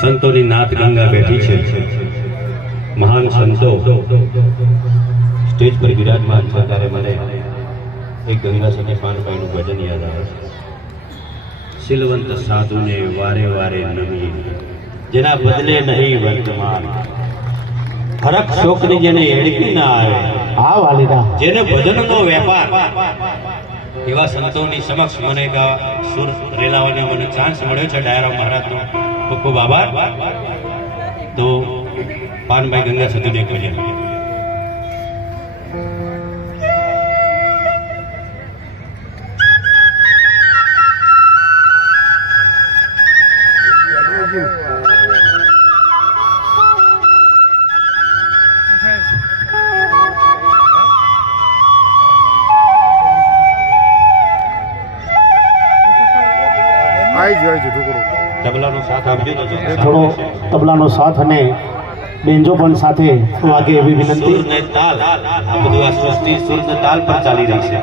સંતોની નાથ ગંગા બેઠી છે. મહાન સંતો સ્ટેજ પર બિરાજમાન છે. ત્યારે મને એક ગંગા સતી પાનભાઈનું ભજન યાદ આવે છે. શીલવંત સાધુને વારે વારે નમી જેના બદલે નહીં વર્તમાન. હરખ શોકની જેને એડકી ના આવે. હા વાલીદા. જેને ભજનનો વેપાર. એવા સંતોની સમક્ષ મને સુર રેલાવાનો મને ચાન્સ મળ્યો છે ડાયરા મહારાજનો. ખૂબ ખૂબ આભાર. તો પાનભાઈ ગંગા સતીને ભજન આવી જ આવી જ ઢોકળું. તબલાનો સાથ આપજો થોડો તબલાનો સાથ અને બેન્જો પણ સાથે વાગે એવી વિનંતી. ને તાલ. આ બધું આ સૃષ્ટિ સુર ને તાલ પર ચાલી રહી છે.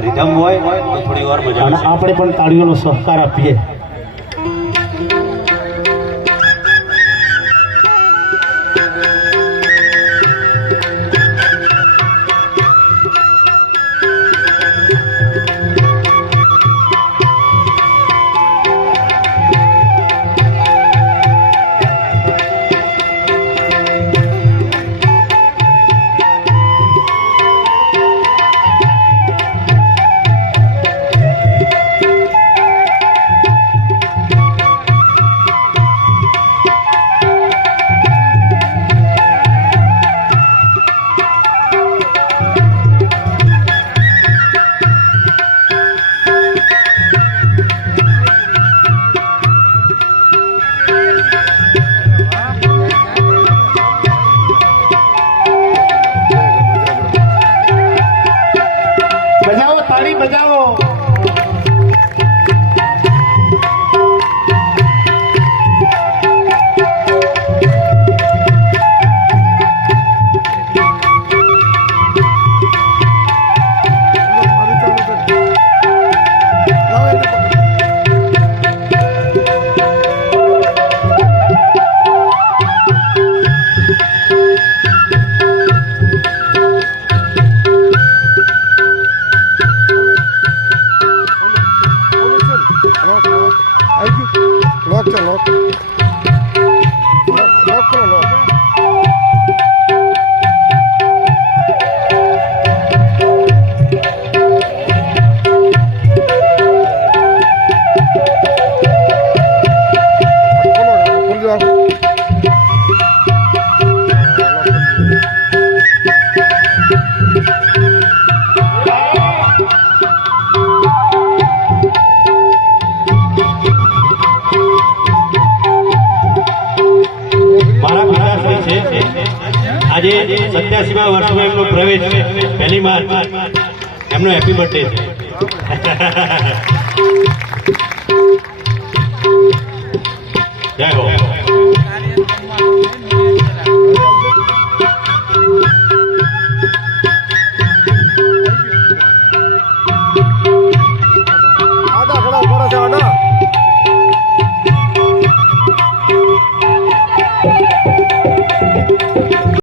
રિધમ હોય તો થોડી વાર મજા આપણે પણ તાળીઓનો સહકાર આપીએ. તાળી બજાવો Thank you. આજે સત્યાસીમા વર્ષમાં એમનો પ્રવેશ પહેલી માર્ચ. એમનો હેપી બર્થડે છે